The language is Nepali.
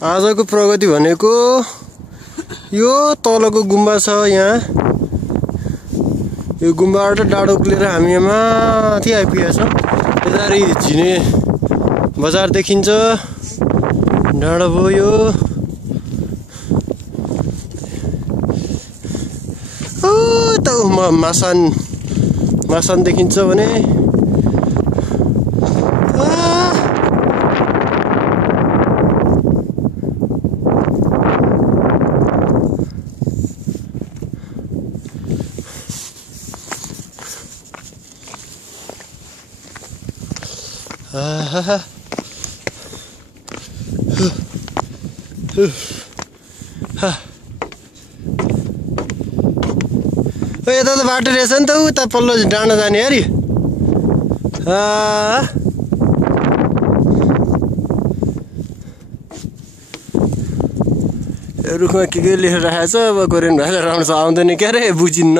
आजको प्रगति भनेको यो तलको गुम्बा छ यहाँ। यो गुम्बाबाट डाँडो उक्लेर हामी माथि आइपुगेका छौँ। यतारी झिने बजार देखिन्छ, डाँडो भयो यो। त मासान देखिन्छ भने यता त बाटो रहेछ नि त, उता पल्लो डाँडो जाने अरे। रुखमा के लेखेर राखेको छ, अब कोरियन भाषा राम्रो आउँदैन क्या रे, बुझिन्न।